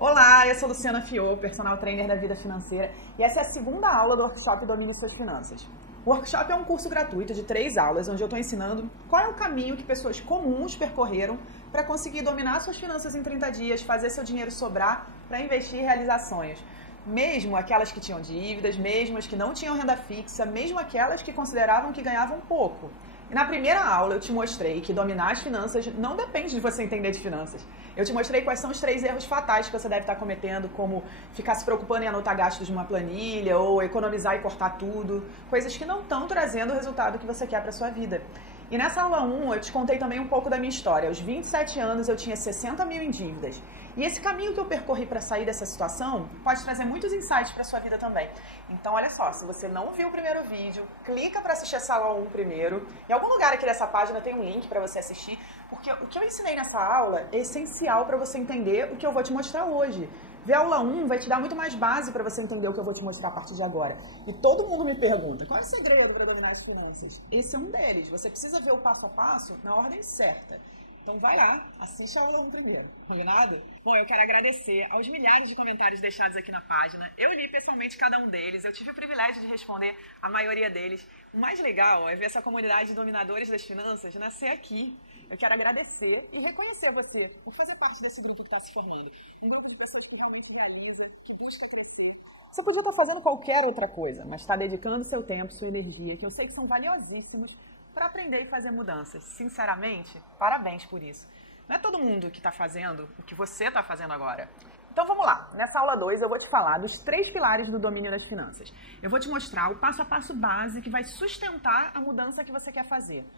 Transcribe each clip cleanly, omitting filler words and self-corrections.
Olá, eu sou Luciana Fiô, personal trainer da Vida Financeira, e essa é a segunda aula do workshop Domine Suas Finanças. O workshop é um curso gratuito de 3 aulas, onde eu estou ensinando qual é o caminho que pessoas comuns percorreram para conseguir dominar suas finanças em 30 dias, fazer seu dinheiro sobrar para investir e realizar sonhos. Mesmo aquelas que tinham dívidas, mesmo as que não tinham renda fixa, mesmo aquelas que consideravam que ganhavam pouco. E na primeira aula eu te mostrei que dominar as finanças não depende de você entender de finanças. Eu te mostrei quais são os 3 erros fatais que você deve estar cometendo, como ficar se preocupando em anotar gastos de uma planilha ou economizar e cortar tudo, coisas que não estão trazendo o resultado que você quer para sua vida. E nessa aula 1 eu te contei também um pouco da minha história. Aos 27 anos eu tinha 60 mil em dívidas. E esse caminho que eu percorri para sair dessa situação pode trazer muitos insights para sua vida também. Então olha só, se você não viu o primeiro vídeo, clica para assistir essa aula 1 primeiro. Em algum lugar aqui dessa página tem um link para você assistir, porque o que eu ensinei nessa aula é essencial para você entender o que eu vou te mostrar hoje. Ver a aula 1 vai te dar muito mais base para você entender o que eu vou te mostrar a partir de agora. E todo mundo me pergunta, qual é o segredo para dominar as finanças? Esse é um deles. Você precisa ver o passo a passo na ordem certa. Então vai lá, assiste a aula 1 primeiro. Combinado? Bom, eu quero agradecer aos milhares de comentários deixados aqui na página. Eu li pessoalmente cada um deles, eu tive o privilégio de responder a maioria deles. O mais legal é ver essa comunidade de dominadores das finanças nascer aqui. Eu quero agradecer e reconhecer você por fazer parte desse grupo que está se formando. Um grupo de pessoas que realmente realiza, que busca crescer. Você podia estar fazendo qualquer outra coisa, mas está dedicando seu tempo, sua energia, que eu sei que são valiosíssimos, para aprender e fazer mudanças. Sinceramente, parabéns por isso. Não é todo mundo que está fazendo o que você está fazendo agora. Então vamos lá. Nessa aula 2 eu vou te falar dos 3 pilares do domínio das finanças. Eu vou te mostrar o passo a passo base que vai sustentar a mudança que você quer fazer.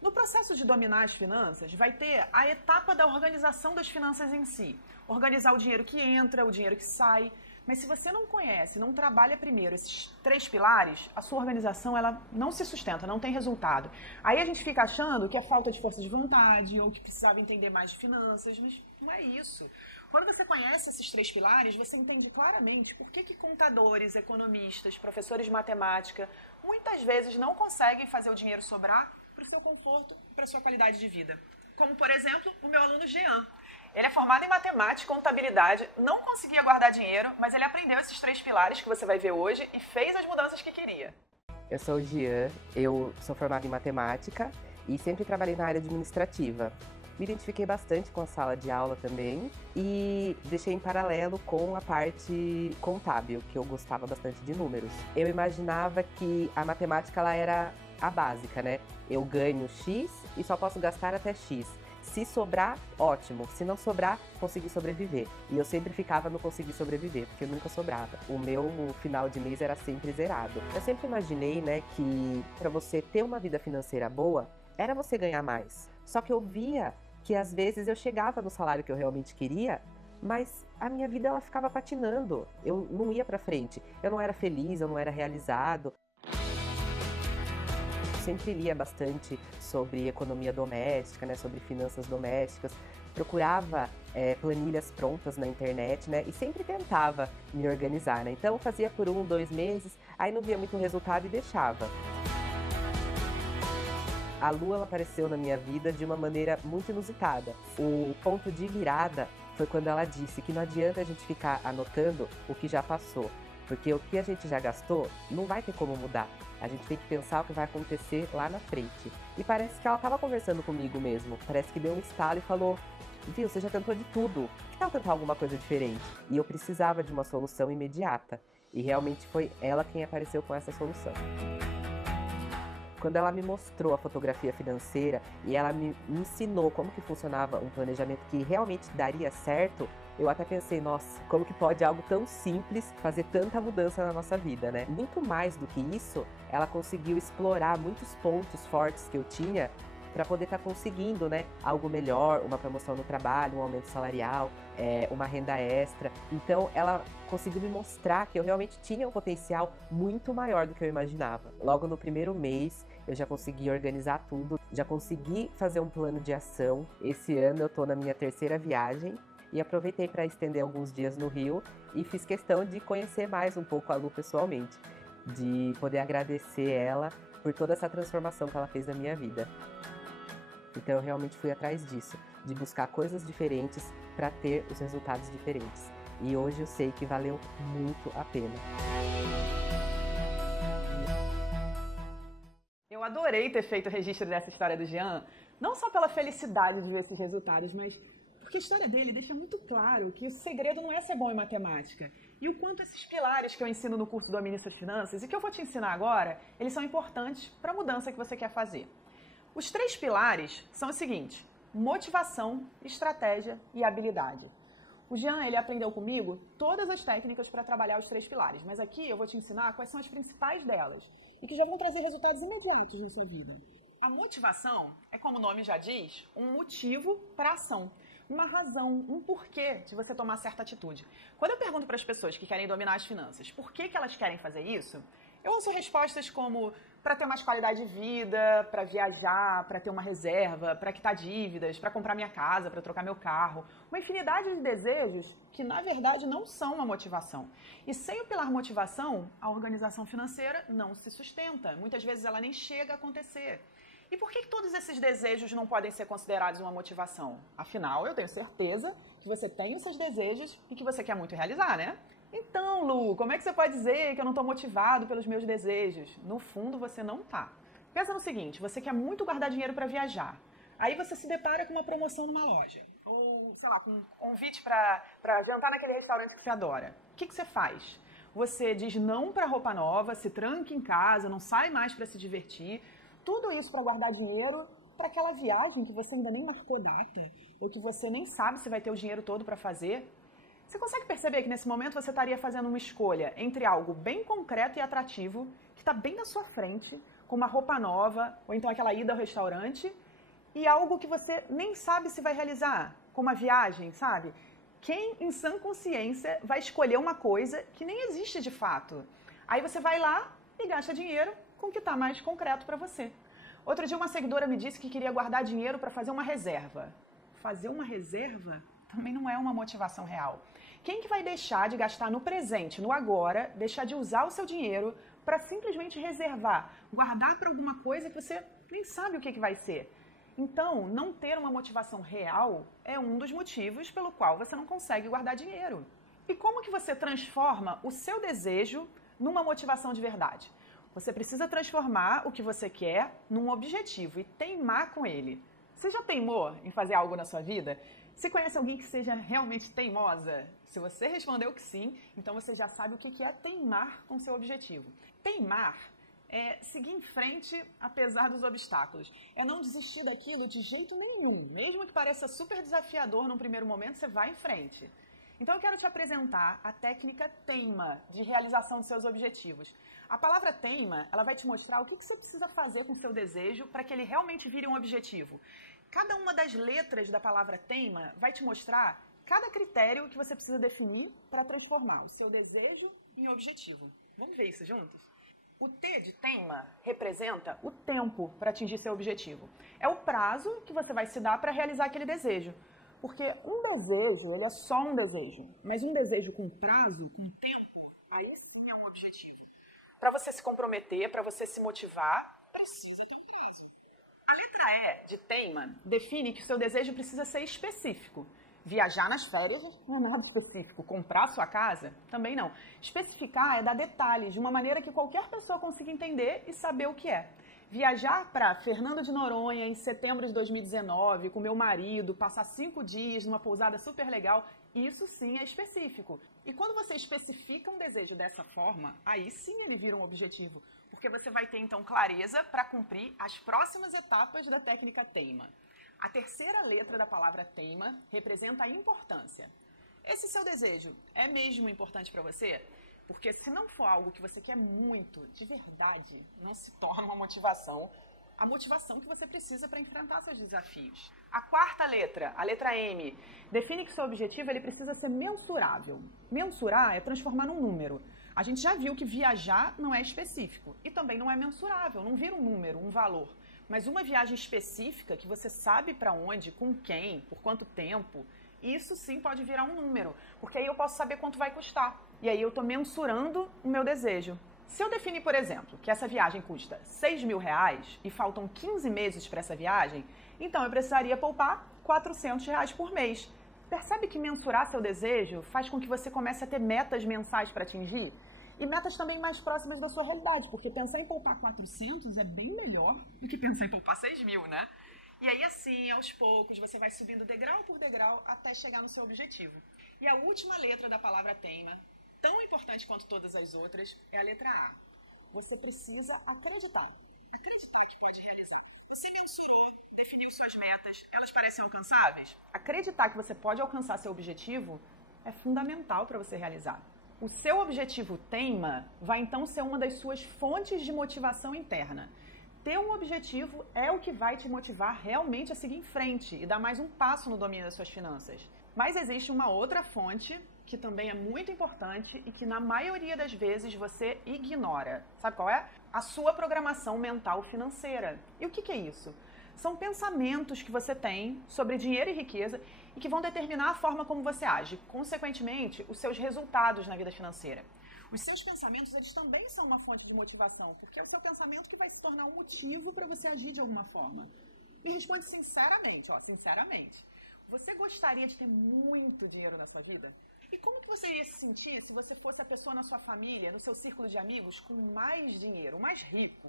No processo de dominar as finanças, vai ter a etapa da organização das finanças em si. Organizar o dinheiro que entra, o dinheiro que sai. Mas se você não conhece, não trabalha primeiro esses 3 pilares, a sua organização ela não se sustenta, não tem resultado. Aí a gente fica achando que é falta de força de vontade ou que precisava entender mais de finanças, mas não é isso. Quando você conhece esses 3 pilares, você entende claramente por que contadores, economistas, professores de matemática, muitas vezes não conseguem fazer o dinheiro sobrar para o seu conforto e para a sua qualidade de vida. Como, por exemplo, o meu aluno Jean. Ele é formado em matemática e contabilidade, não conseguia guardar dinheiro, mas ele aprendeu esses 3 pilares que você vai ver hoje e fez as mudanças que queria. Eu sou o Jean, eu sou formado em matemática e sempre trabalhei na área administrativa. Me identifiquei bastante com a sala de aula também e deixei em paralelo com a parte contábil, que eu gostava bastante de números. Eu imaginava que a matemática ela era a básica, né? Eu ganho X e só posso gastar até X. Se sobrar, ótimo. Se não sobrar, consegui sobreviver. E eu sempre ficava no conseguir sobreviver, porque nunca sobrava. O meu final de mês era sempre zerado. Eu sempre imaginei, né, que para você ter uma vida financeira boa, era você ganhar mais. Só que eu via que às vezes eu chegava no salário que eu realmente queria, mas a minha vida ela ficava patinando. Eu não ia pra frente. Eu não era feliz, eu não era realizado. Sempre lia bastante sobre economia doméstica, né, sobre finanças domésticas, procurava planilhas prontas na internet, né, e sempre tentava me organizar, né, então fazia por 1, 2 meses, aí não via muito resultado e deixava. A Lua ela apareceu na minha vida de uma maneira muito inusitada. O ponto de virada foi quando ela disse que não adianta a gente ficar anotando o que já passou, porque o que a gente já gastou não vai ter como mudar. A gente tem que pensar o que vai acontecer lá na frente. E parece que ela estava conversando comigo mesmo. Parece que deu um estalo e falou: viu, você já tentou de tudo. Que tal tentar alguma coisa diferente? E eu precisava de uma solução imediata. E realmente foi ela quem apareceu com essa solução. Quando ela me mostrou a fotografia financeira e ela me ensinou como que funcionava um planejamento que realmente daria certo, eu até pensei, nossa, como que pode algo tão simples fazer tanta mudança na nossa vida, né? Muito mais do que isso, ela conseguiu explorar muitos pontos fortes que eu tinha para poder estar conseguindo, né, algo melhor, uma promoção no trabalho, um aumento salarial, uma renda extra. Então, ela conseguiu me mostrar que eu realmente tinha um potencial muito maior do que eu imaginava. Logo no primeiro mês, eu já consegui organizar tudo, já consegui fazer um plano de ação. Esse ano eu tô na minha 3ª viagem e aproveitei para estender alguns dias no Rio e fiz questão de conhecer mais um pouco a Lu pessoalmente, de poder agradecer ela por toda essa transformação que ela fez na minha vida. Então eu realmente fui atrás disso, de buscar coisas diferentes para ter os resultados diferentes. E hoje eu sei que valeu muito a pena. Eu adorei ter feito o registro dessa história do Jean, não só pela felicidade de ver esses resultados, mas porque a história dele deixa muito claro que o segredo não é ser bom em matemática. E o quanto esses pilares que eu ensino no curso Domine Suas Finanças e que eu vou te ensinar agora, eles são importantes para a mudança que você quer fazer. Os 3 pilares são os seguintes: motivação, estratégia e habilidade. O Jean, ele aprendeu comigo todas as técnicas para trabalhar os 3 pilares, mas aqui eu vou te ensinar quais são as principais delas e que já vão trazer resultados imediatos na sua vida. A motivação é, como o nome já diz, um motivo para a ação. Uma razão, um porquê de você tomar certa atitude. Quando eu pergunto para as pessoas que querem dominar as finanças por que elas querem fazer isso, eu ouço respostas como para ter mais qualidade de vida, para viajar, para ter uma reserva, para quitar dívidas, para comprar minha casa, para trocar meu carro. Uma infinidade de desejos que, na verdade, não são uma motivação. E sem o pilar motivação, a organização financeira não se sustenta. Muitas vezes ela nem chega a acontecer. E por que todos esses desejos não podem ser considerados uma motivação? Afinal, eu tenho certeza que você tem os seus desejos e que você quer muito realizar, né? Então, Lu, como é que você pode dizer que eu não estou motivado pelos meus desejos? No fundo, você não tá. Pensa no seguinte, você quer muito guardar dinheiro para viajar. Aí você se depara com uma promoção numa loja. Ou, sei lá, com um convite para jantar naquele restaurante que você adora. O que você faz? Você diz não para roupa nova, se tranca em casa, não sai mais para se divertir. Tudo isso para guardar dinheiro para aquela viagem que você ainda nem marcou data, ou que você nem sabe se vai ter o dinheiro todo para fazer. Você consegue perceber que nesse momento você estaria fazendo uma escolha entre algo bem concreto e atrativo, que está bem na sua frente, como uma roupa nova, ou então aquela ida ao restaurante, e algo que você nem sabe se vai realizar, como a viagem, sabe? Quem, em sã consciência, vai escolher uma coisa que nem existe de fato? Aí você vai lá e gasta dinheiro com o que está mais concreto para você. Outro dia uma seguidora me disse que queria guardar dinheiro para fazer uma reserva. Fazer uma reserva também não é uma motivação real. Quem que vai deixar de gastar no presente, no agora, deixar de usar o seu dinheiro para simplesmente reservar, guardar para alguma coisa que você nem sabe o que vai ser? Então, não ter uma motivação real é um dos motivos pelo qual você não consegue guardar dinheiro. E como que você transforma o seu desejo numa motivação de verdade? Você precisa transformar o que você quer num objetivo e teimar com ele. Você já teimou em fazer algo na sua vida? Você conhece alguém que seja realmente teimosa? Se você respondeu que sim, então você já sabe o que é teimar com seu objetivo. Teimar é seguir em frente apesar dos obstáculos. É não desistir daquilo de jeito nenhum. Mesmo que pareça super desafiador num primeiro momento, você vai em frente. Então eu quero te apresentar a técnica teima de realização dos seus objetivos. A palavra teima, ela vai te mostrar o que você precisa fazer com o seu desejo para que ele realmente vire um objetivo. Cada uma das letras da palavra teima vai te mostrar cada critério que você precisa definir para transformar o seu desejo em objetivo. Vamos ver isso juntos? O T de teima representa o tempo para atingir seu objetivo. É o prazo que você vai se dar para realizar aquele desejo. Porque um desejo, ele é só um desejo. Mas um desejo com prazo, com tempo, aí sim é um objetivo. Para você se comprometer, para você se motivar, precisa ter prazo. A letra E de teima define que o seu desejo precisa ser específico. Viajar nas férias não é nada específico. Comprar sua casa? Também não. Especificar é dar detalhes de uma maneira que qualquer pessoa consiga entender e saber o que é. Viajar para Fernando de Noronha em setembro de 2019 com meu marido, passar 5 dias numa pousada super legal, isso sim é específico. E quando você especifica um desejo dessa forma, aí sim ele vira um objetivo, porque você vai ter então clareza para cumprir as próximas etapas da técnica teima. A terceira letra da palavra teima representa a importância. Esse seu desejo é mesmo importante para você? Porque se não for algo que você quer muito, de verdade, não se torna uma motivação, a motivação que você precisa para enfrentar seus desafios. A quarta letra, a letra M, define que seu objetivo ele precisa ser mensurável. Mensurar é transformar num número. A gente já viu que viajar não é específico e também não é mensurável, não vira um número, um valor. Mas uma viagem específica que você sabe para onde, com quem, por quanto tempo, isso sim pode virar um número, porque aí eu posso saber quanto vai custar. E aí eu estou mensurando o meu desejo. Se eu definir, por exemplo, que essa viagem custa R$6.000 e faltam 15 meses para essa viagem, então eu precisaria poupar R$400 por mês. Percebe que mensurar seu desejo faz com que você comece a ter metas mensais para atingir? E metas também mais próximas da sua realidade, porque pensar em poupar 400 é bem melhor do que pensar em poupar 6.000, né? E aí, assim, aos poucos, você vai subindo degrau por degrau até chegar no seu objetivo. E a última letra da palavra teima, tão importante quanto todas as outras, é a letra A. Você precisa acreditar. Acreditar que pode realizar. Você mensurou, definiu suas metas, elas parecem alcançáveis? Acreditar que você pode alcançar seu objetivo é fundamental para você realizar. O seu objetivo teima vai então ser uma das suas fontes de motivação interna. Ter um objetivo é o que vai te motivar realmente a seguir em frente e dar mais um passo no domínio das suas finanças. Mas existe uma outra fonte que também é muito importante e que na maioria das vezes você ignora. Sabe qual é? A sua programação mental financeira. E o que é isso? São pensamentos que você tem sobre dinheiro e riqueza e que vão determinar a forma como você age, consequentemente, os seus resultados na vida financeira. Os seus pensamentos, eles também são uma fonte de motivação, porque é o seu pensamento que vai se tornar um motivo para você agir de alguma forma. Me responde sinceramente, sinceramente. Você gostaria de ter muito dinheiro na sua vida? E como que você iria se sentir se você fosse a pessoa na sua família, no seu círculo de amigos, com mais dinheiro, mais rico?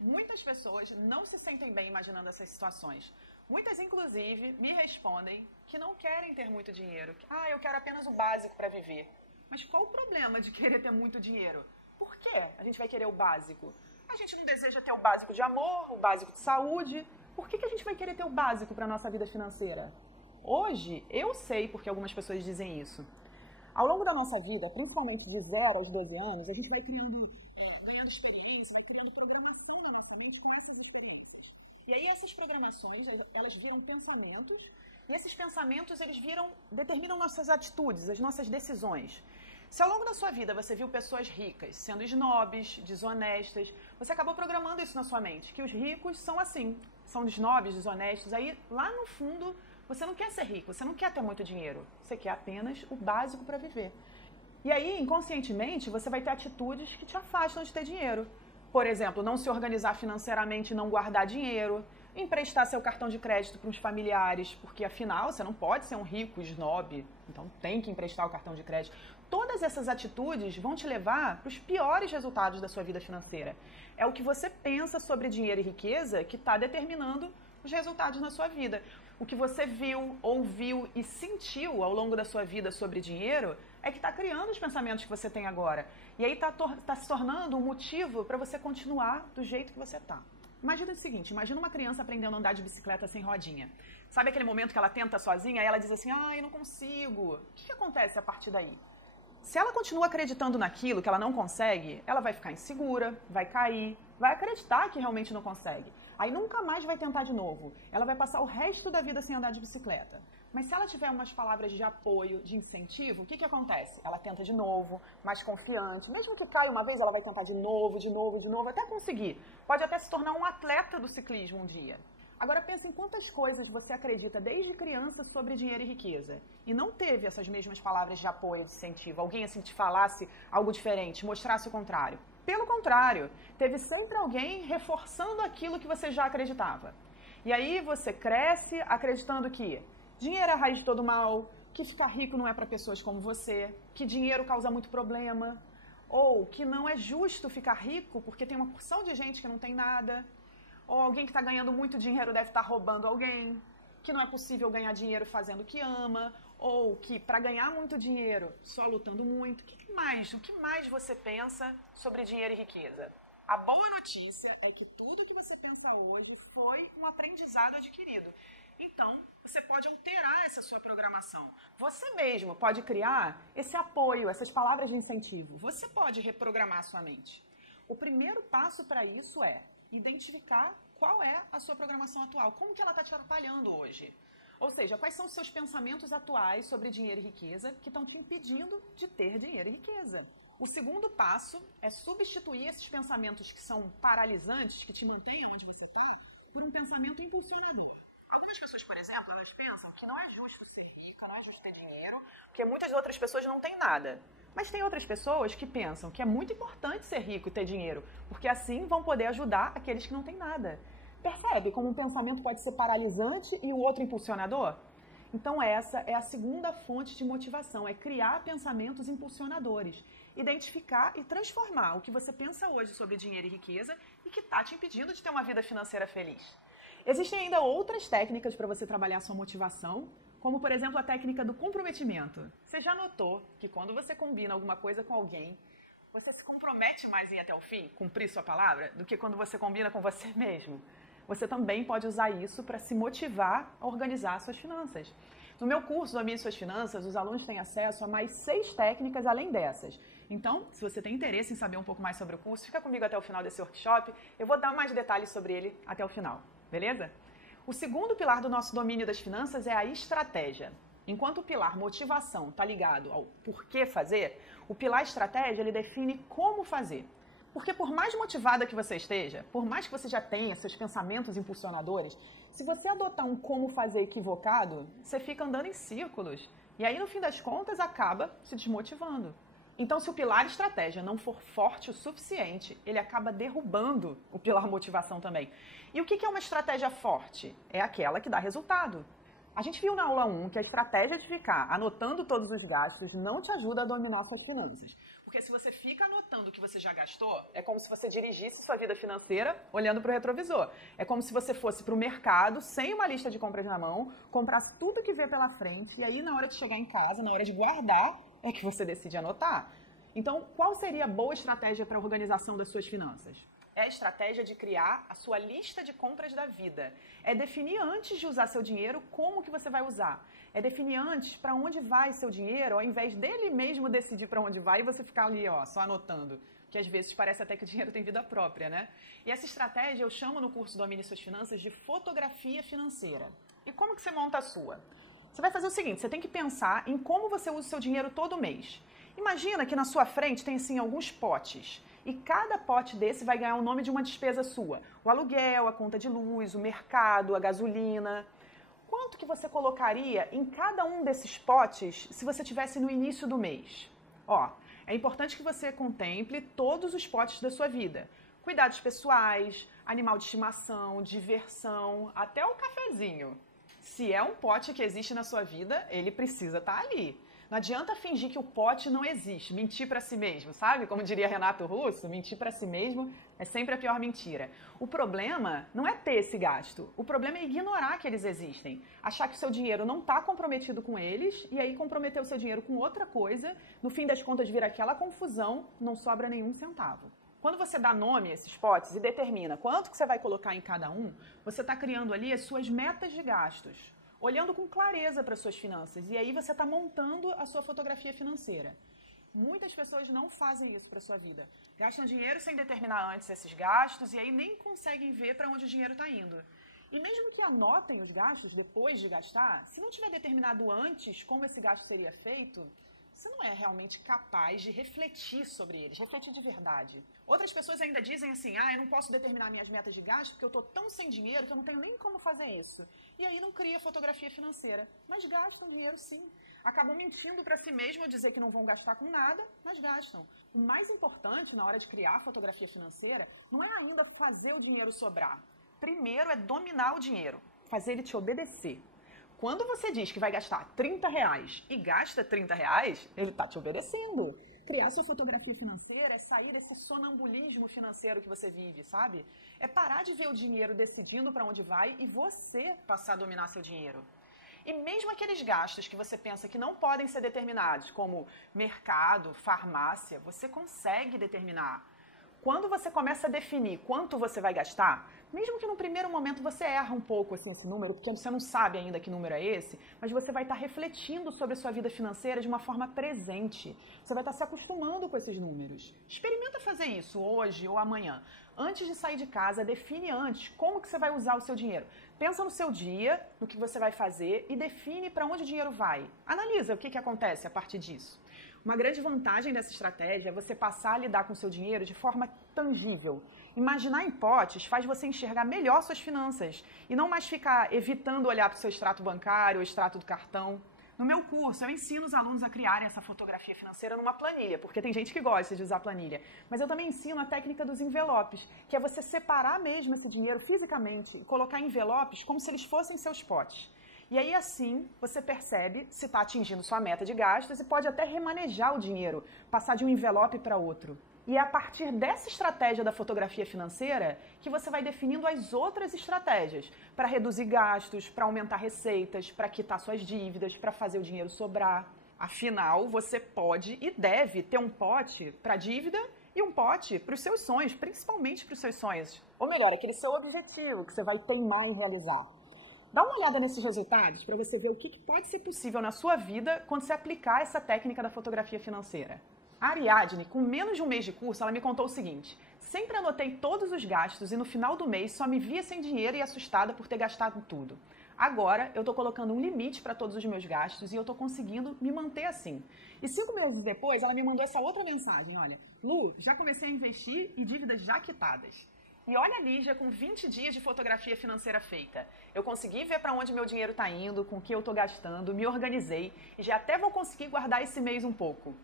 Muitas pessoas não se sentem bem imaginando essas situações. Muitas, inclusive, me respondem que não querem ter muito dinheiro. Eu quero apenas o básico para viver. Mas qual o problema de querer ter muito dinheiro? Por que a gente vai querer o básico? A gente não deseja ter o básico de amor, o básico de saúde. Por que a gente vai querer ter o básico para a nossa vida financeira? Hoje, eu sei porque algumas pessoas dizem isso. Ao longo da nossa vida, principalmente de 0 aos 12 anos, a gente vai criando maior experiência, e aí essas programações, elas viram pensamentos, e esses pensamentos, eles determinam nossas atitudes, as nossas decisões. Se ao longo da sua vida você viu pessoas ricas sendo snobs, desonestas, você acabou programando isso na sua mente, que os ricos são assim, são snobs, desonestos, aí lá no fundo você não quer ser rico, você não quer ter muito dinheiro, você quer apenas o básico para viver. E aí, inconscientemente, você vai ter atitudes que te afastam de ter dinheiro. Por exemplo, não se organizar financeiramente e não guardar dinheiro, emprestar seu cartão de crédito para os familiares, porque afinal você não pode ser um rico snob, então tem que emprestar o cartão de crédito. Todas essas atitudes vão te levar para os piores resultados da sua vida financeira. É o que você pensa sobre dinheiro e riqueza que está determinando os resultados na sua vida. O que você viu, ouviu e sentiu ao longo da sua vida sobre dinheiro é que está criando os pensamentos que você tem agora. E aí está se tornando um motivo para você continuar do jeito que você está. Imagina o seguinte, imagina uma criança aprendendo a andar de bicicleta sem rodinha. Sabe aquele momento que ela tenta sozinha, aí ela diz assim, eu não consigo. O que acontece a partir daí? Se ela continua acreditando naquilo que ela não consegue, ela vai ficar insegura, vai cair, vai acreditar que realmente não consegue. Aí nunca mais vai tentar de novo. Ela vai passar o resto da vida sem andar de bicicleta. Mas se ela tiver umas palavras de apoio, de incentivo, o que acontece? Ela tenta de novo, mais confiante. Mesmo que caia uma vez, ela vai tentar de novo, até conseguir. Pode até se tornar um atleta do ciclismo um dia. Agora pensa em quantas coisas você acredita desde criança sobre dinheiro e riqueza. E não teve essas mesmas palavras de apoio, de incentivo. Alguém assim te falasse algo diferente, mostrasse o contrário. Pelo contrário, teve sempre alguém reforçando aquilo que você já acreditava. E aí você cresce acreditando que dinheiro é a raiz de todo mal, que ficar rico não é para pessoas como você, que dinheiro causa muito problema, ou que não é justo ficar rico porque tem uma porção de gente que não tem nada, ou alguém que está ganhando muito dinheiro deve estar roubando alguém, que não é possível ganhar dinheiro fazendo o que ama, ou que para ganhar muito dinheiro só lutando muito. O que mais você pensa sobre dinheiro e riqueza? A boa notícia é que tudo que você pensa hoje foi um aprendizado adquirido. Então, você pode alterar essa sua programação. Você mesmo pode criar esse apoio, essas palavras de incentivo. Você pode reprogramar a sua mente. O primeiro passo para isso é identificar qual é a sua programação atual. Como que ela está te atrapalhando hoje? Ou seja, quais são os seus pensamentos atuais sobre dinheiro e riqueza que estão te impedindo de ter dinheiro e riqueza? O segundo passo é substituir esses pensamentos que são paralisantes, que te mantêm onde você está, por um pensamento impulsionador. Algumas pessoas, por exemplo, elas pensam que não é justo ser rica, não é justo ter dinheiro, porque muitas outras pessoas não têm nada. Mas tem outras pessoas que pensam que é muito importante ser rico e ter dinheiro, porque assim vão poder ajudar aqueles que não têm nada. Percebe como um pensamento pode ser paralisante e o outro impulsionador? Então essa é a segunda fonte de motivação, é criar pensamentos impulsionadores. Identificar e transformar o que você pensa hoje sobre dinheiro e riqueza e que está te impedindo de ter uma vida financeira feliz. Existem ainda outras técnicas para você trabalhar a sua motivação, como por exemplo a técnica do comprometimento. Você já notou que quando você combina alguma coisa com alguém, você se compromete mais em ir até o fim, cumprir sua palavra, do que quando você combina com você mesmo? Você também pode usar isso para se motivar a organizar suas finanças. No meu curso Domine Suas Finanças, os alunos têm acesso a mais 6 técnicas além dessas. Então, se você tem interesse em saber um pouco mais sobre o curso, fica comigo até o final desse workshop. Eu vou dar mais detalhes sobre ele até o final, beleza? O segundo pilar do nosso domínio das finanças é a estratégia. Enquanto o pilar motivação está ligado ao porquê fazer, o pilar estratégia ele define como fazer. Porque por mais motivada que você esteja, por mais que você já tenha seus pensamentos impulsionadores, se você adotar um como fazer equivocado, você fica andando em círculos. E aí, no fim das contas, acaba se desmotivando. Então, se o pilar estratégia não for forte o suficiente, ele acaba derrubando o pilar motivação também. E o que é uma estratégia forte? É aquela que dá resultado. A gente viu na aula 1 que a estratégia de ficar anotando todos os gastos não te ajuda a dominar suas finanças. Porque se você fica anotando o que você já gastou, é como se você dirigisse sua vida financeira olhando para o retrovisor. É como se você fosse para o mercado, sem uma lista de compras na mão, comprar tudo que vê pela frente, e aí na hora de chegar em casa, na hora de guardar, é que você decide anotar. Então, qual seria a boa estratégia para a organização das suas finanças? É a estratégia de criar a sua lista de compras da vida. É definir antes de usar seu dinheiro como que você vai usar. É definir antes para onde vai seu dinheiro, ao invés dele mesmo decidir para onde vai e você ficar ali, só anotando. Que às vezes parece até que o dinheiro tem vida própria, né? E essa estratégia eu chamo no curso Domine Suas Finanças de fotografia financeira. E como que você monta a sua? Você vai fazer o seguinte, você tem que pensar em como você usa o seu dinheiro todo mês. Imagina que na sua frente tem assim alguns potes. E cada pote desse vai ganhar o nome de uma despesa sua. O aluguel, a conta de luz, o mercado, a gasolina. Quanto que você colocaria em cada um desses potes se você tivesse no início do mês? É importante que você contemple todos os potes da sua vida. Cuidados pessoais, animal de estimação, diversão, até o cafezinho. Se é um pote que existe na sua vida, ele precisa estar ali. Não adianta fingir que o pote não existe, mentir para si mesmo, sabe? Como diria Renato Russo, mentir para si mesmo é sempre a pior mentira. O problema não é ter esse gasto, o problema é ignorar que eles existem. Achar que o seu dinheiro não está comprometido com eles e aí comprometer o seu dinheiro com outra coisa, no fim das contas vira aquela confusão, não sobra nenhum centavo. Quando você dá nome a esses potes e determina quanto que você vai colocar em cada um, você está criando ali as suas metas de gastos. Olhando com clareza para suas finanças. E aí você está montando a sua fotografia financeira. Muitas pessoas não fazem isso para sua vida. Gastam dinheiro sem determinar antes esses gastos e aí nem conseguem ver para onde o dinheiro está indo. E mesmo que anotem os gastos depois de gastar, se não tiver determinado antes como esse gasto seria feito, você não é realmente capaz de refletir sobre eles, refletir de verdade. Outras pessoas ainda dizem assim, eu não posso determinar minhas metas de gasto porque eu estou tão sem dinheiro que eu não tenho nem como fazer isso. E aí não cria fotografia financeira. Mas gastam dinheiro sim. Acabam mentindo para si mesmo ao dizer que não vão gastar com nada, mas gastam. O mais importante na hora de criar a fotografia financeira não é ainda fazer o dinheiro sobrar. Primeiro é dominar o dinheiro, fazer ele te obedecer. Quando você diz que vai gastar R$30 e gasta R$30, ele está te obedecendo. Criar sua fotografia financeira é sair desse sonambulismo financeiro que você vive, sabe? É parar de ver o dinheiro decidindo para onde vai e você passar a dominar seu dinheiro. E mesmo aqueles gastos que você pensa que não podem ser determinados, como mercado, farmácia, você consegue determinar. Quando você começa a definir quanto você vai gastar, mesmo que no primeiro momento você erra um pouco assim, esse número, porque você não sabe ainda que número é esse, mas você vai estar refletindo sobre a sua vida financeira de uma forma presente. Você vai estar se acostumando com esses números. Experimenta fazer isso hoje ou amanhã. Antes de sair de casa, define antes como que você vai usar o seu dinheiro. Pensa no seu dia, no que você vai fazer e define para onde o dinheiro vai. Analisa o que acontece a partir disso. Uma grande vantagem dessa estratégia é você passar a lidar com o seu dinheiro de forma tangível. Imaginar em potes faz você enxergar melhor suas finanças e não mais ficar evitando olhar para o seu extrato bancário ou extrato do cartão. No meu curso, eu ensino os alunos a criarem essa fotografia financeira numa planilha, porque tem gente que gosta de usar planilha. Mas eu também ensino a técnica dos envelopes, que é você separar mesmo esse dinheiro fisicamente e colocar em envelopes como se eles fossem seus potes. E aí assim você percebe se está atingindo sua meta de gastos e pode até remanejar o dinheiro, passar de um envelope para outro. E é a partir dessa estratégia da fotografia financeira que você vai definindo as outras estratégias para reduzir gastos, para aumentar receitas, para quitar suas dívidas, para fazer o dinheiro sobrar. Afinal, você pode e deve ter um pote para dívida e um pote para os seus sonhos, principalmente para os seus sonhos. Ou melhor, aquele seu objetivo que você vai teimar em realizar. Dá uma olhada nesses resultados para você ver o que pode ser possível na sua vida quando você aplicar essa técnica da fotografia financeira. A Ariadne, com menos de um mês de curso, ela me contou o seguinte: sempre anotei todos os gastos e no final do mês só me via sem dinheiro e assustada por ter gastado tudo. Agora, eu estou colocando um limite para todos os meus gastos e eu estou conseguindo me manter assim. E 5 meses depois, ela me mandou essa outra mensagem, olha: Lu, já comecei a investir e dívidas já quitadas. E olha a Lígia com 20 dias de fotografia financeira feita. Eu consegui ver para onde meu dinheiro está indo, com o que eu estou gastando, me organizei e já até vou conseguir guardar esse mês um pouco.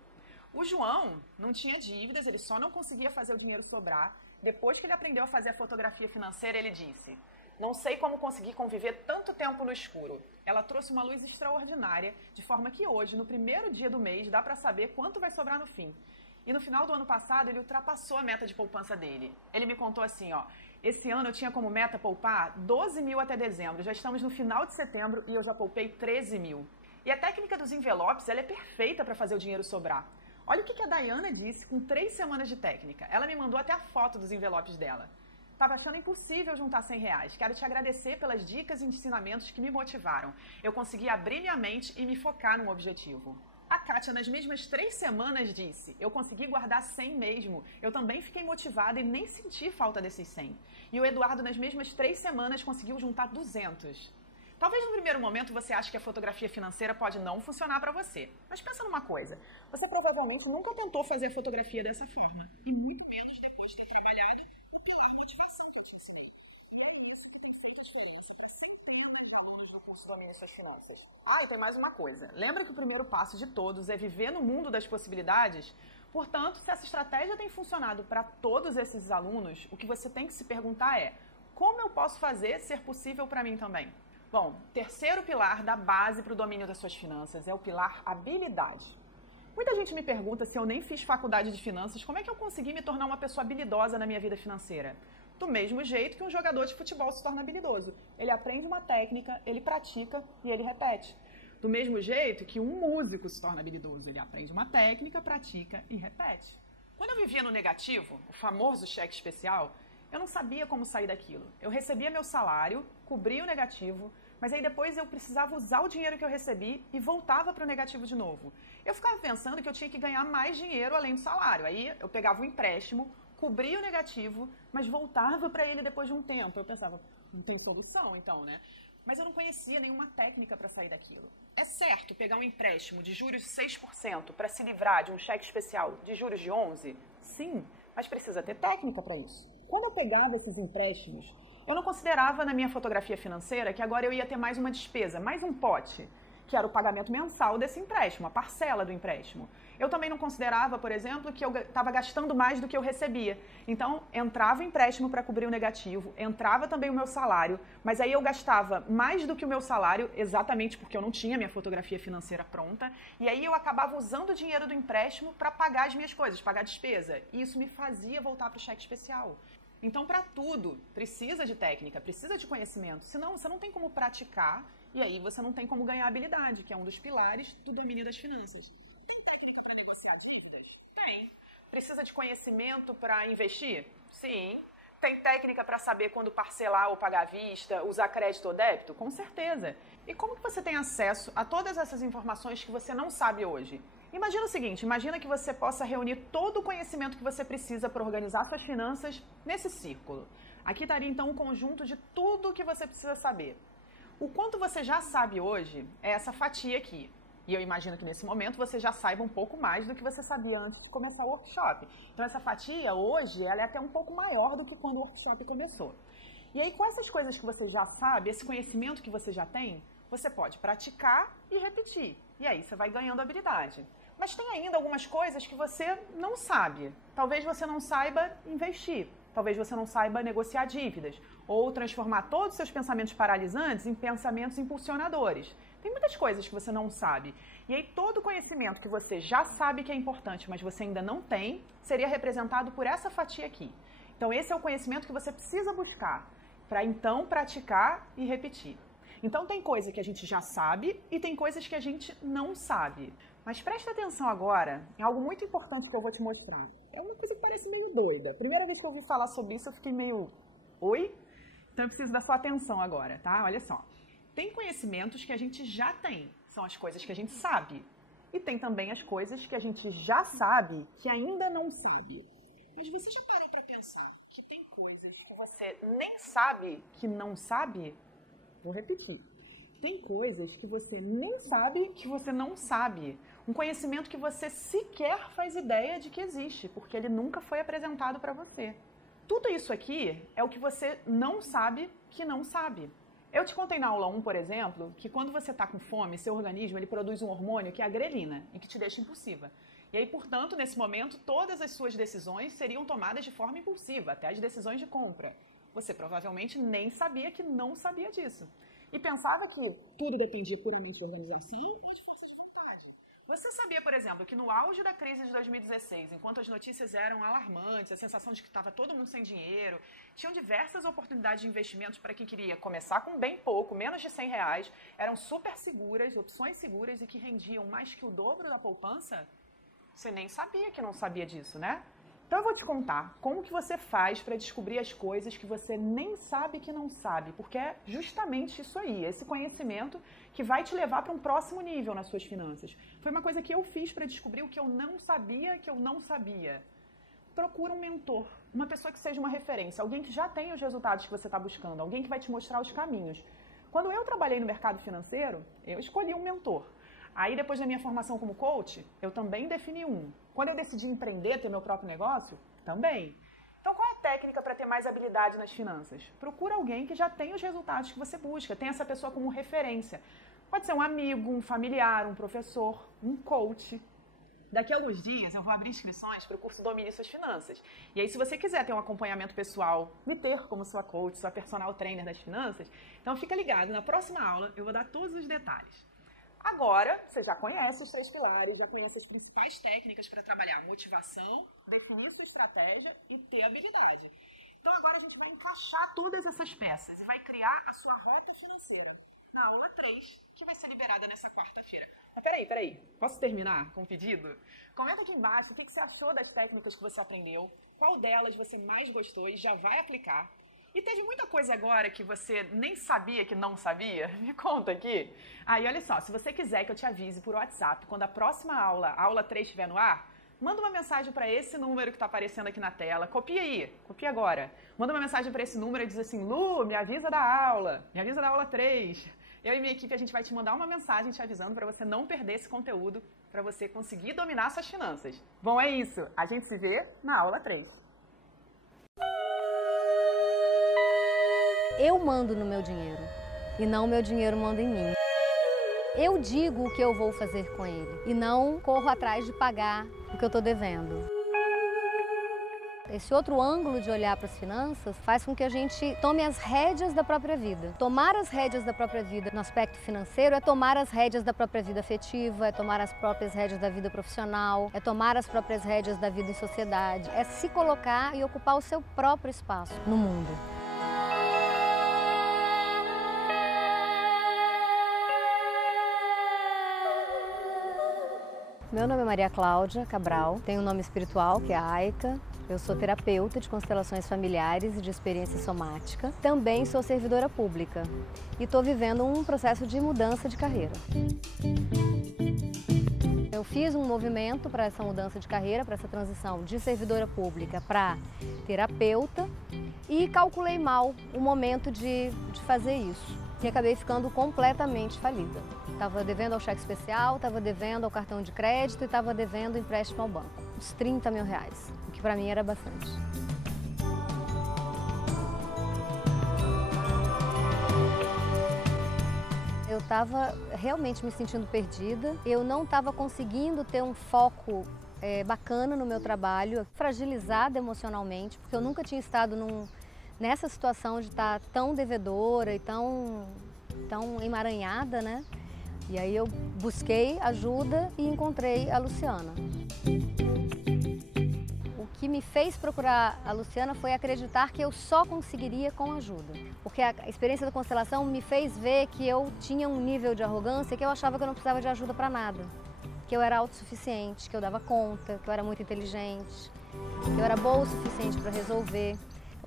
O João não tinha dívidas, ele só não conseguia fazer o dinheiro sobrar. Depois que ele aprendeu a fazer a fotografia financeira, ele disse: não sei como conseguir conviver tanto tempo no escuro. Ela trouxe uma luz extraordinária, de forma que hoje, no primeiro dia do mês, dá para saber quanto vai sobrar no fim. E no final do ano passado, ele ultrapassou a meta de poupança dele. Ele me contou assim, ó: esse ano eu tinha como meta poupar 12 mil até dezembro. Já estamos no final de setembro e eu já poupei 13 mil. E a técnica dos envelopes, ela é perfeita para fazer o dinheiro sobrar. Olha o que a Dayana disse com 3 semanas de técnica. Ela me mandou até a foto dos envelopes dela. Tava achando impossível juntar 100 reais. Quero te agradecer pelas dicas e ensinamentos que me motivaram. Eu consegui abrir minha mente e me focar num objetivo. A Kátia, nas mesmas 3 semanas, disse: eu consegui guardar 100 mesmo. Eu também fiquei motivada e nem senti falta desses 100. E o Eduardo, nas mesmas 3 semanas, conseguiu juntar 200. Talvez no primeiro momento você ache que a fotografia financeira pode não funcionar para você. Mas pensa numa coisa: você provavelmente nunca tentou fazer a fotografia dessa forma. E muito menos depois de ter trabalhado no pilar motivação altíssima. Domine suas finanças. Ah, e tem mais uma coisa. Lembra que o primeiro passo de todos é viver no mundo das possibilidades? Portanto, se essa estratégia tem funcionado para todos esses alunos, o que você tem que se perguntar é: como eu posso fazer ser possível para mim também? Bom, terceiro pilar da base para o domínio das suas finanças é o pilar habilidade. Muita gente me pergunta se eu nem fiz faculdade de finanças, como é que eu consegui me tornar uma pessoa habilidosa na minha vida financeira? Do mesmo jeito que um jogador de futebol se torna habilidoso. Ele aprende uma técnica, ele pratica e ele repete. Do mesmo jeito que um músico se torna habilidoso. Ele aprende uma técnica, pratica e repete. Quando eu vivia no negativo, o famoso cheque especial, eu não sabia como sair daquilo. Eu recebia meu salário, cobria o negativo, mas aí depois eu precisava usar o dinheiro que eu recebi e voltava para o negativo de novo. Eu ficava pensando que eu tinha que ganhar mais dinheiro além do salário. Aí eu pegava o empréstimo, cobria o negativo, mas voltava para ele depois de um tempo. Eu pensava: não tem solução então, né? Mas eu não conhecia nenhuma técnica para sair daquilo. É certo pegar um empréstimo de juros de 6% para se livrar de um cheque especial de juros de 11%? Sim, mas precisa ter técnica para isso. Quando eu pegava esses empréstimos, eu não considerava na minha fotografia financeira que agora eu ia ter mais uma despesa, mais um pote, que era o pagamento mensal desse empréstimo, a parcela do empréstimo. Eu também não considerava, por exemplo, que eu estava gastando mais do que eu recebia. Então, entrava o empréstimo para cobrir o negativo, entrava também o meu salário, mas aí eu gastava mais do que o meu salário, exatamente porque eu não tinha minha fotografia financeira pronta, e aí eu acabava usando o dinheiro do empréstimo para pagar as minhas coisas, pagar a despesa, e isso me fazia voltar para o cheque especial. Então, para tudo, precisa de técnica, precisa de conhecimento, senão você não tem como praticar e aí você não tem como ganhar habilidade, que é um dos pilares do domínio das finanças. Tem técnica para negociar dívidas? Tem. Precisa de conhecimento para investir? Sim. Tem técnica para saber quando parcelar ou pagar à vista, usar crédito ou débito? Com certeza. E como que você tem acesso a todas essas informações que você não sabe hoje? Imagina o seguinte, imagina que você possa reunir todo o conhecimento que você precisa para organizar suas finanças nesse círculo. Aqui estaria então um conjunto de tudo o que você precisa saber. O quanto você já sabe hoje é essa fatia aqui. E eu imagino que nesse momento você já saiba um pouco mais do que você sabia antes de começar o workshop. Então essa fatia hoje ela é até um pouco maior do que quando o workshop começou. E aí com essas coisas que você já sabe, esse conhecimento que você já tem, você pode praticar e repetir. E aí você vai ganhando habilidade. Mas tem ainda algumas coisas que você não sabe. Talvez você não saiba investir. Talvez você não saiba negociar dívidas ou transformar todos os seus pensamentos paralisantes em pensamentos impulsionadores. Tem muitas coisas que você não sabe. E aí todo conhecimento que você já sabe que é importante, mas você ainda não tem, seria representado por essa fatia aqui. Então esse é o conhecimento que você precisa buscar para então praticar e repetir. Então tem coisa que a gente já sabe e tem coisas que a gente não sabe. Mas presta atenção agora em algo muito importante que eu vou te mostrar. É uma coisa que parece meio doida. Primeira vez que eu ouvi falar sobre isso, eu fiquei meio... Oi? Então eu preciso da sua atenção agora, tá? Olha só. Tem conhecimentos que a gente já tem, são as coisas que a gente sabe. E tem também as coisas que a gente já sabe, que ainda não sabe. Mas você já parou para pensar que tem coisas que você nem sabe que não sabe? Vou repetir. Tem coisas que você nem sabe que você não sabe. Um conhecimento que você sequer faz ideia de que existe, porque ele nunca foi apresentado para você. Tudo isso aqui é o que você não sabe que não sabe. Eu te contei na aula 1, por exemplo, que quando você está com fome, seu organismo ele produz um hormônio que é a grelina, e que te deixa impulsiva. E aí, portanto, nesse momento, todas as suas decisões seriam tomadas de forma impulsiva, até as decisões de compra. Você provavelmente nem sabia que não sabia disso. E pensava que tudo dependia puramente da organização. Você sabia, por exemplo, que no auge da crise de 2016, enquanto as notícias eram alarmantes, a sensação de que estava todo mundo sem dinheiro, tinham diversas oportunidades de investimentos para quem queria começar com bem pouco, menos de R$100, eram super seguras, opções seguras e que rendiam mais que o dobro da poupança? Você nem sabia que não sabia disso, né? Então eu vou te contar como que você faz para descobrir as coisas que você nem sabe que não sabe, porque é justamente isso aí, esse conhecimento que vai te levar para um próximo nível nas suas finanças. Foi uma coisa que eu fiz para descobrir o que eu não sabia que eu não sabia. Procura um mentor, uma pessoa que seja uma referência, alguém que já tenha os resultados que você está buscando, alguém que vai te mostrar os caminhos. Quando eu trabalhei no mercado financeiro, eu escolhi um mentor. Aí, depois da minha formação como coach, eu também defini um. Quando eu decidi empreender, ter meu próprio negócio, também. Então, qual é a técnica para ter mais habilidade nas finanças? Procura alguém que já tem os resultados que você busca, tem essa pessoa como referência. Pode ser um amigo, um familiar, um professor, um coach. Daqui a alguns dias eu vou abrir inscrições para o curso Domine Suas Finanças. E aí, se você quiser ter um acompanhamento pessoal, me ter como sua coach, sua personal trainer das finanças, então fica ligado, na próxima aula eu vou dar todos os detalhes. Agora, você já conhece os 3 pilares, já conhece as principais técnicas para trabalhar motivação, definir sua estratégia e ter habilidade. Então agora a gente vai encaixar todas essas peças e vai criar a sua rota financeira na aula 3, que vai ser liberada nessa quarta-feira. Mas peraí, posso terminar com um pedido? Comenta aqui embaixo o que você achou das técnicas que você aprendeu, qual delas você mais gostou e já vai aplicar. E teve muita coisa agora que você nem sabia que não sabia? Me conta aqui. Aí, olha só, se você quiser que eu te avise por WhatsApp quando a próxima aula, a aula 3 estiver no ar, manda uma mensagem para esse número que está aparecendo aqui na tela. Copia aí, copia agora. Manda uma mensagem para esse número e diz assim, Lu, me avisa da aula 3. Eu e minha equipe, a gente vai te mandar uma mensagem te avisando para você não perder esse conteúdo, para você conseguir dominar suas finanças. Bom, é isso. A gente se vê na aula 3. Eu mando no meu dinheiro e não o meu dinheiro manda em mim. Eu digo o que eu vou fazer com ele e não corro atrás de pagar o que eu estou devendo. Esse outro ângulo de olhar para as finanças faz com que a gente tome as rédeas da própria vida. Tomar as rédeas da própria vida no aspecto financeiro é tomar as rédeas da própria vida afetiva, é tomar as próprias rédeas da vida profissional, é tomar as próprias rédeas da vida em sociedade, é se colocar e ocupar o seu próprio espaço no mundo. Meu nome é Maria Cláudia Cabral, tenho um nome espiritual que é Aika. Eu sou terapeuta de constelações familiares e de experiência somática. Também sou servidora pública e estou vivendo um processo de mudança de carreira. Eu fiz um movimento para essa mudança de carreira, para essa transição de servidora pública para terapeuta e calculei mal o momento de fazer isso e acabei ficando completamente falida. Estava devendo ao cheque especial, estava devendo ao cartão de crédito e estava devendo empréstimo ao banco. Uns 30 mil reais, o que para mim era bastante. Eu estava realmente me sentindo perdida, eu não estava conseguindo ter um foco bacana no meu trabalho, fragilizada emocionalmente, porque eu nunca tinha estado nessa situação de estar tão devedora e tão emaranhada, né? E aí eu busquei ajuda e encontrei a Luciana. O que me fez procurar a Luciana foi acreditar que eu só conseguiria com ajuda. Porque a experiência da constelação me fez ver que eu tinha um nível de arrogância que eu achava que eu não precisava de ajuda para nada. Que eu era autossuficiente, que eu dava conta, que eu era muito inteligente, que eu era boa o suficiente para resolver.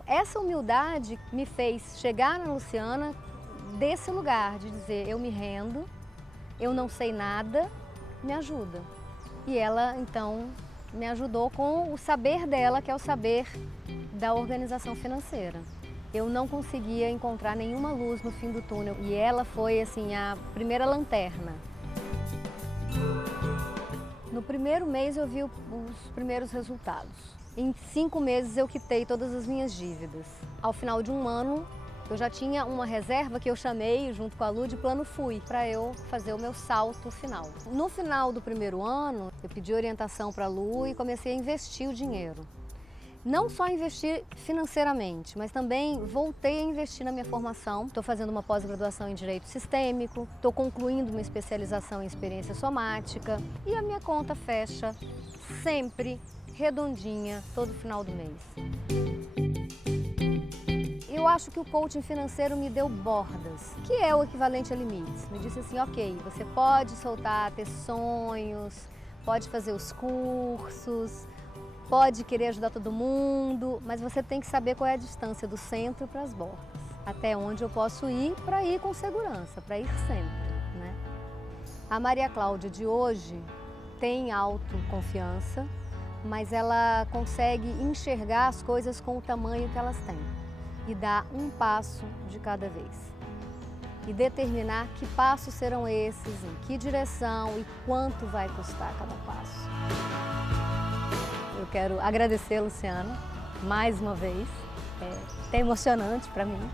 Essa humildade me fez chegar na Luciana desse lugar de dizer, eu me rendo, eu não sei nada, me ajuda. E ela, então, me ajudou com o saber dela, que é o saber da organização financeira. Eu não conseguia encontrar nenhuma luz no fim do túnel e ela foi, assim, a primeira lanterna. No primeiro mês eu vi os primeiros resultados. Em 5 meses eu quitei todas as minhas dívidas. Ao final de 1 ano, eu já tinha uma reserva que eu chamei, junto com a Lu, de Plano Fui, para eu fazer o meu salto final. No final do primeiro ano, eu pedi orientação para a Lu e comecei a investir o dinheiro. Não só investir financeiramente, mas também voltei a investir na minha formação. Estou fazendo uma pós-graduação em Direito Sistêmico, estou concluindo uma especialização em Experiência Somática e a minha conta fecha sempre redondinha todo final do mês. Eu acho que o coaching financeiro me deu bordas, que é o equivalente a limites. Me disse assim, ok, você pode soltar, ter sonhos, pode fazer os cursos, pode querer ajudar todo mundo, mas você tem que saber qual é a distância do centro para as bordas. Até onde eu posso ir para ir com segurança, para ir sempre, né? A Maria Cláudia de hoje tem autoconfiança, mas ela consegue enxergar as coisas com o tamanho que elas têm e dar um passo de cada vez. E determinar que passos serão esses, em que direção e quanto vai custar cada passo. Eu quero agradecer a Luciana mais uma vez. É emocionante para mim,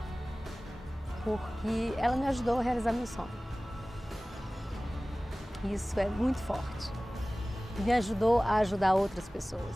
porque ela me ajudou a realizar meu sonho. Isso é muito forte. Me ajudou a ajudar outras pessoas.